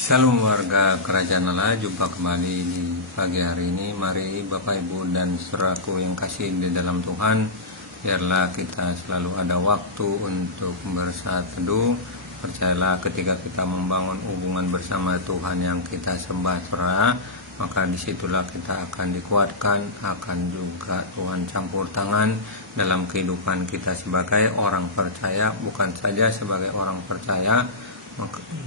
Salam warga Kerajaan Allah, jumpa kembali di pagi hari ini. Mari Bapak Ibu dan saudaraku yang kasih di dalam Tuhan, biarlah kita selalu ada waktu untuk bersaat teduh. Percayalah ketika kita membangun hubungan bersama Tuhan yang kita sembah, saudara, maka disitulah kita akan dikuatkan, akan juga Tuhan campur tangan dalam kehidupan kita sebagai orang percaya, bukan saja sebagai orang percaya,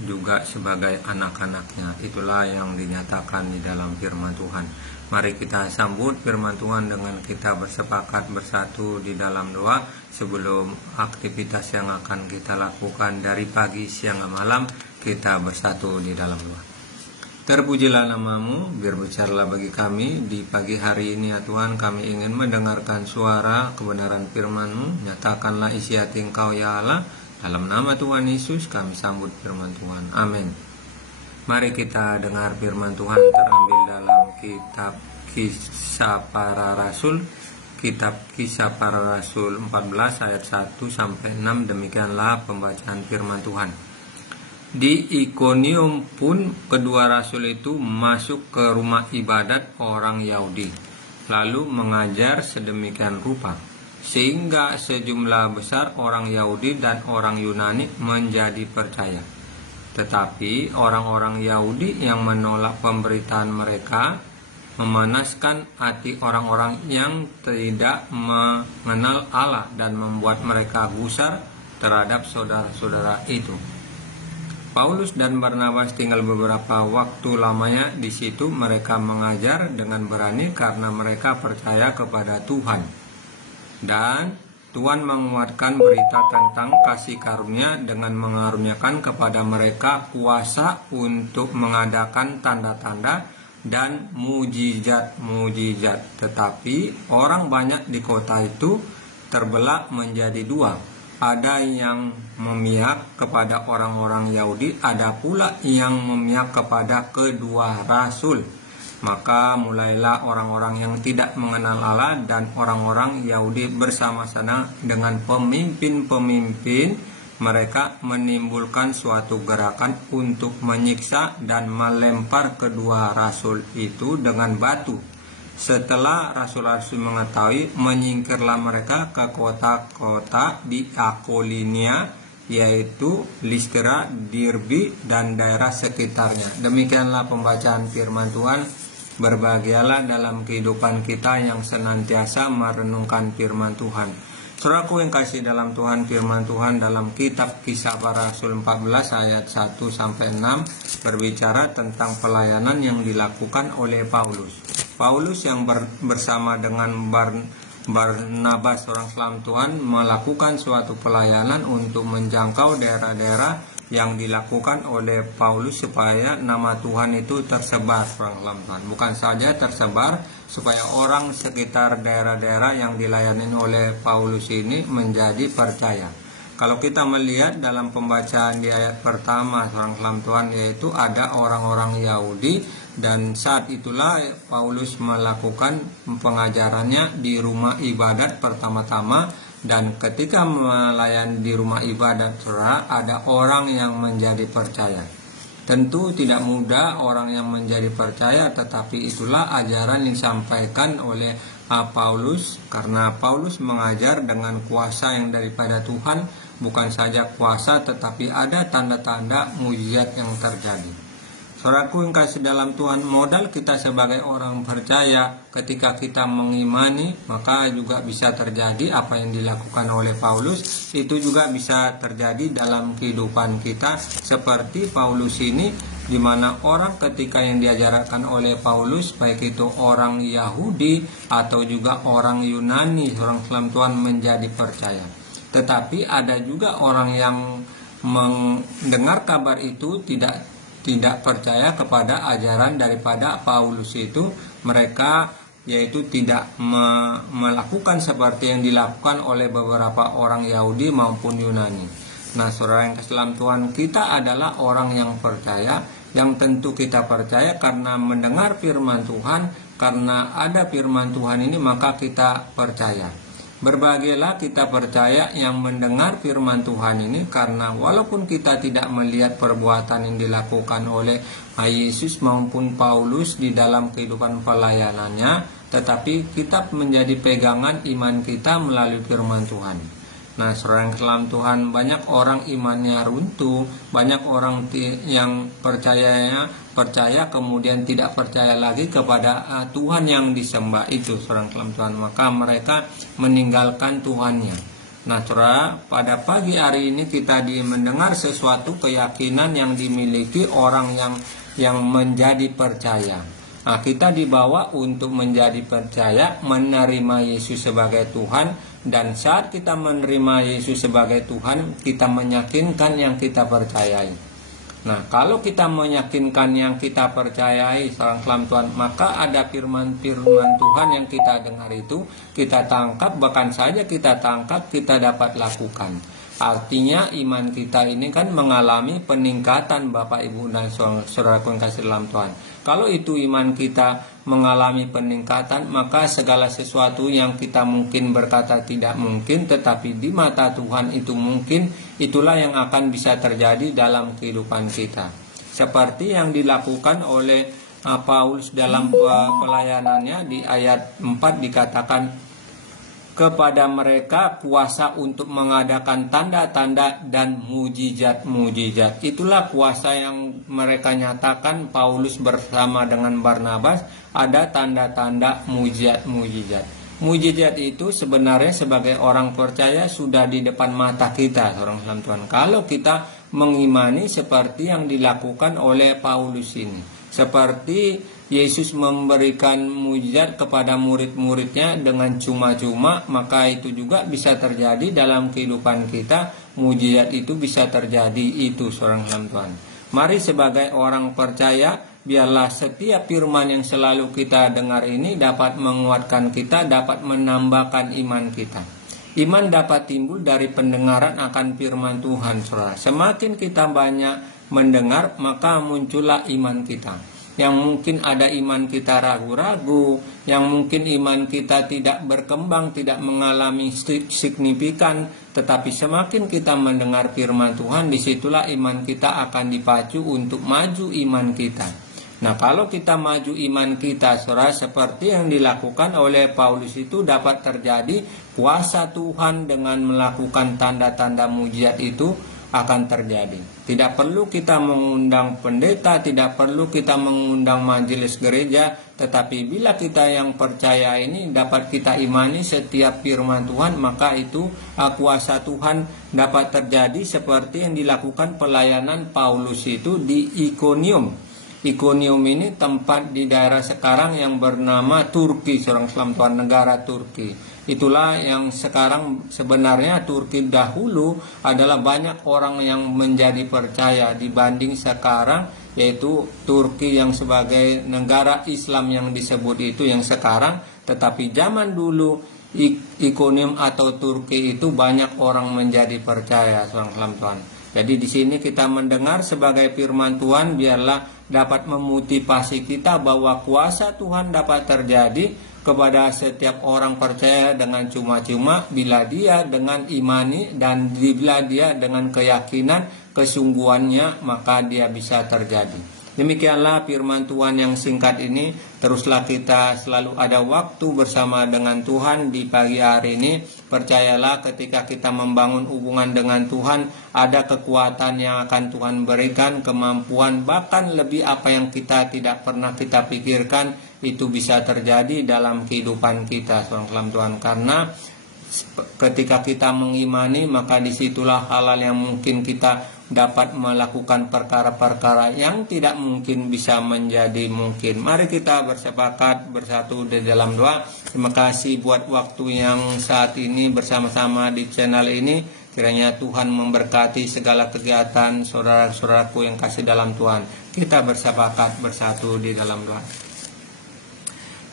juga sebagai anak-anaknya. Itulah yang dinyatakan di dalam firman Tuhan. Mari kita sambut firman Tuhan dengan kita bersepakat bersatu di dalam doa sebelum aktivitas yang akan kita lakukan dari pagi, siang, malam. Kita bersatu di dalam doa. Terpujilah namamu, berbicaralah bagi kami di pagi hari ini ya Tuhan. Kami ingin mendengarkan suara kebenaran firman-Mu. Nyatakanlah isi hati Engkau ya Allah. Dalam nama Tuhan Yesus kami sambut firman Tuhan. Amin. Mari kita dengar firman Tuhan terambil dalam kitab Kisah Para Rasul. Kitab Kisah Para Rasul 14 ayat 1 sampai 6. Demikianlah pembacaan firman Tuhan. Di Ikonium pun kedua rasul itu masuk ke rumah ibadat orang Yahudi, lalu mengajar sedemikian rupa, sehingga sejumlah besar orang Yahudi dan orang Yunani menjadi percaya. Tetapi orang-orang Yahudi yang menolak pemberitaan mereka memanaskan hati orang-orang yang tidak mengenal Allah dan membuat mereka gusar terhadap saudara-saudara itu. Paulus dan Barnabas tinggal beberapa waktu lamanya di situ. Mereka mengajar dengan berani karena mereka percaya kepada Tuhan. Dan Tuhan menguatkan berita tentang kasih karunia dengan mengaruniakan kepada mereka kuasa untuk mengadakan tanda-tanda dan mujizat-mujizat. Tetapi orang banyak di kota itu terbelah menjadi dua. Ada yang memihak kepada orang-orang Yahudi, ada pula yang memihak kepada kedua rasul. Maka mulailah orang-orang yang tidak mengenal Allah dan orang-orang Yahudi bersama-sama dengan pemimpin-pemimpin mereka menimbulkan suatu gerakan untuk menyiksa dan melempar kedua rasul itu dengan batu. Setelah rasul-rasul mengetahui, menyingkirlah mereka ke kota-kota di Apolonia, yaitu Listra, Derbe, dan daerah sekitarnya. Demikianlah pembacaan firman Tuhan. Berbahagialah dalam kehidupan kita yang senantiasa merenungkan firman Tuhan. Saudaraku yang kasih dalam Tuhan, firman Tuhan dalam kitab Kisah Para Rasul 14 ayat 1 sampai 6 berbicara tentang pelayanan yang dilakukan oleh Paulus. Paulus yang bersama dengan Barnabas, orang selam Tuhan, melakukan suatu pelayanan untuk menjangkau daerah-daerah yang dilakukan oleh Paulus supaya nama Tuhan itu tersebar, orang selam Tuhan. Bukan saja tersebar, supaya orang sekitar daerah-daerah yang dilayani oleh Paulus ini menjadi percaya. Kalau kita melihat dalam pembacaan di ayat pertama, orang selam Tuhan, yaitu ada orang-orang Yahudi. Dan saat itulah Paulus melakukan pengajarannya di rumah ibadat pertama-tama. Dan ketika melayani di rumah ibadat, ada orang yang menjadi percaya. Tentu tidak mudah orang yang menjadi percaya, tetapi itulah ajaran yang disampaikan oleh Paulus. Karena Paulus mengajar dengan kuasa yang daripada Tuhan, bukan saja kuasa tetapi ada tanda-tanda mujizat yang terjadi. Saudaraku yang kasih dalam Tuhan, modal kita sebagai orang percaya ketika kita mengimani, maka juga bisa terjadi apa yang dilakukan oleh Paulus. Itu juga bisa terjadi dalam kehidupan kita seperti Paulus ini, di mana orang ketika yang diajarkan oleh Paulus, baik itu orang Yahudi atau juga orang Yunani, orang selam Tuhan, menjadi percaya. Tetapi ada juga orang yang mendengar kabar itu tidak percaya kepada ajaran daripada Paulus itu. Mereka yaitu tidak melakukan seperti yang dilakukan oleh beberapa orang Yahudi maupun Yunani. Nah, saudara yang kasih dalam Tuhan, kita adalah orang yang percaya, yang tentu kita percaya karena mendengar firman Tuhan. Karena ada firman Tuhan ini maka kita percaya. Berbahagialah kita percaya yang mendengar firman Tuhan ini, karena walaupun kita tidak melihat perbuatan yang dilakukan oleh Yesus maupun Paulus di dalam kehidupan pelayanannya, tetapi kita menjadi pegangan iman kita melalui firman Tuhan. Nah, saudara yang dalam Tuhan, banyak orang imannya runtuh, banyak orang yang percaya kemudian tidak percaya lagi kepada Tuhan yang disembah itu, saudara dalam Tuhan. Maka mereka meninggalkan Tuhannya. Nah, saudara, pada pagi hari ini kita mendengar sesuatu keyakinan yang dimiliki orang yang menjadi percaya. Nah, kita dibawa untuk menjadi percaya, menerima Yesus sebagai Tuhan. Dan saat kita menerima Yesus sebagai Tuhan, kita meyakinkan yang kita percayai. Nah, kalau kita meyakinkan yang kita percayai, saudara Tuhan, maka ada firman-firman Tuhan yang kita dengar itu, kita tangkap, bahkan saja kita tangkap, kita dapat lakukan. Artinya iman kita ini kan mengalami peningkatan, Bapak, Ibu, dan saudaraku yang kasih dalam Tuhan. Kalau itu iman kita mengalami peningkatan, maka segala sesuatu yang kita mungkin berkata tidak mungkin, tetapi di mata Tuhan itu mungkin, itulah yang akan bisa terjadi dalam kehidupan kita. Seperti yang dilakukan oleh Paulus dalam pelayanannya di ayat 4 dikatakan, kepada mereka kuasa untuk mengadakan tanda-tanda dan mujizat-mujizat. Itulah kuasa yang mereka nyatakan Paulus bersama dengan Barnabas, ada tanda-tanda mujizat-mujizat. Mujizat itu sebenarnya sebagai orang percaya sudah di depan mata kita, orang dalam Tuhan. Kalau kita mengimani seperti yang dilakukan oleh Paulus ini, seperti Yesus memberikan mujizat kepada murid-muridnya dengan cuma-cuma, maka itu juga bisa terjadi dalam kehidupan kita. Mujizat itu bisa terjadi, itu seorang dalam Tuhan. Mari sebagai orang percaya, biarlah setiap firman yang selalu kita dengar ini dapat menguatkan kita, dapat menambahkan iman kita. Iman dapat timbul dari pendengaran akan firman Tuhan, saudara. Semakin kita banyak mendengar, maka muncullah iman kita. Yang mungkin ada iman kita ragu-ragu, yang mungkin iman kita tidak berkembang, tidak mengalami signifikan, tetapi semakin kita mendengar firman Tuhan, disitulah iman kita akan dipacu untuk maju iman kita. Nah, kalau kita maju iman kita, saudara, seperti yang dilakukan oleh Paulus itu dapat terjadi, kuasa Tuhan dengan melakukan tanda-tanda mujizat itu akan terjadi. Tidak perlu kita mengundang pendeta, tidak perlu kita mengundang majelis gereja, tetapi bila kita yang percaya ini dapat kita imani setiap firman Tuhan, maka itu kuasa Tuhan dapat terjadi seperti yang dilakukan pelayanan Paulus itu di Ikonium. Ikonium ini tempat di daerah sekarang yang bernama Turki, seorang Islam Tuhan, negara Turki. Itulah yang sekarang sebenarnya Turki dahulu adalah banyak orang yang menjadi percaya dibanding sekarang, yaitu Turki yang sebagai negara Islam yang disebut itu yang sekarang. Tetapi zaman dulu Ikonium atau Turki itu banyak orang menjadi percaya, seorang Tuhan. Jadi di sini kita mendengar sebagai firman Tuhan, biarlah dapat memotivasi kita bahwa kuasa Tuhan dapat terjadi kepada setiap orang percaya dengan cuma-cuma bila dia dengan imani dan bila dia dengan keyakinan kesungguhannya, maka dia bisa terjadi. Demikianlah firman Tuhan yang singkat ini. Teruslah kita selalu ada waktu bersama dengan Tuhan di pagi hari ini. Percayalah ketika kita membangun hubungan dengan Tuhan, ada kekuatan yang akan Tuhan berikan, kemampuan, bahkan lebih apa yang kita tidak pernah kita pikirkan, itu bisa terjadi dalam kehidupan kita, saudara Tuhan. Karena ketika kita mengimani, maka disitulah hal-hal yang mungkin kita dapat melakukan perkara-perkara yang tidak mungkin bisa menjadi mungkin. Mari kita bersepakat bersatu di dalam doa. Terima kasih buat waktu yang saat ini bersama-sama di channel ini. Kiranya Tuhan memberkati segala kegiatan saudara-saudaraku yang kasih dalam Tuhan. Kita bersepakat bersatu di dalam doa.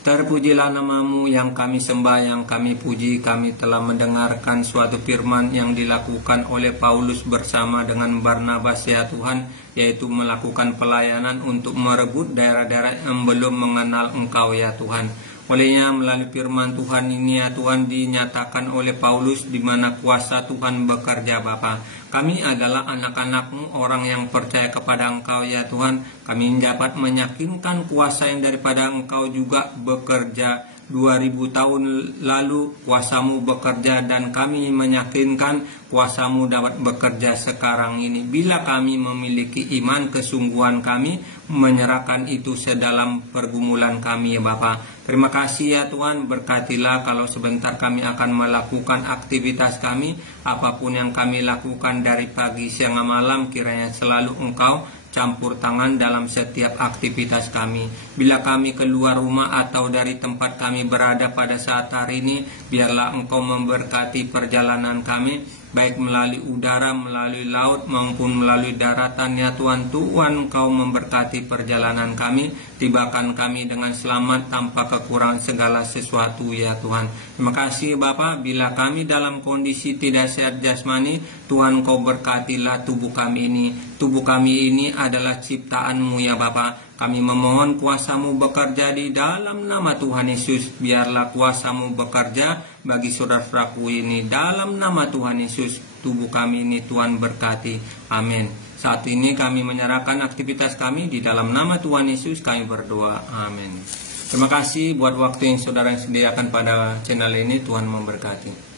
Terpujilah namamu yang kami sembah, yang kami puji. Kami telah mendengarkan suatu firman yang dilakukan oleh Paulus bersama dengan Barnabas, ya Tuhan, yaitu melakukan pelayanan untuk merebut daerah-daerah yang belum mengenal Engkau, ya Tuhan. Olehnya melalui firman Tuhan ini ya Tuhan dinyatakan oleh Paulus di mana kuasa Tuhan bekerja Bapa. Kami adalah anak-anak-Mu, orang yang percaya kepada Engkau ya Tuhan. Kami dapat meyakinkan kuasa yang daripada Engkau juga bekerja 2000 tahun lalu kuasa-Mu bekerja, dan kami meyakinkan kuasa-Mu dapat bekerja sekarang ini. Bila kami memiliki iman, kesungguhan kami menyerahkan itu sedalam pergumulan kami ya Bapa. Terima kasih ya Tuhan, berkatilah kalau sebentar kami akan melakukan aktivitas kami, apapun yang kami lakukan dari pagi, siang, malam, kiranya selalu Engkau campur tangan dalam setiap aktivitas kami. Bila kami keluar rumah atau dari tempat kami berada pada saat hari ini, biarlah Engkau memberkati perjalanan kami, baik melalui udara, melalui laut, maupun melalui daratan ya Tuhan. Tuhan Engkau memberkati perjalanan kami, tibakan kami dengan selamat tanpa kekurangan segala sesuatu ya Tuhan. Terima kasih Bapa, bila kami dalam kondisi tidak sehat jasmani, Tuhan Engkau berkatilah tubuh kami ini. Tubuh kami ini adalah ciptaan-Mu ya Bapa. Kami memohon kuasa-Mu bekerja di dalam nama Tuhan Yesus. Biarlah kuasa-Mu bekerja bagi saudara-saudaraku ini. Dalam nama Tuhan Yesus, tubuh kami ini Tuhan berkati. Amin. Saat ini kami menyerahkan aktivitas kami di dalam nama Tuhan Yesus. Kami berdoa. Amin. Terima kasih buat waktu yang saudara yang sediakan pada channel ini. Tuhan memberkati.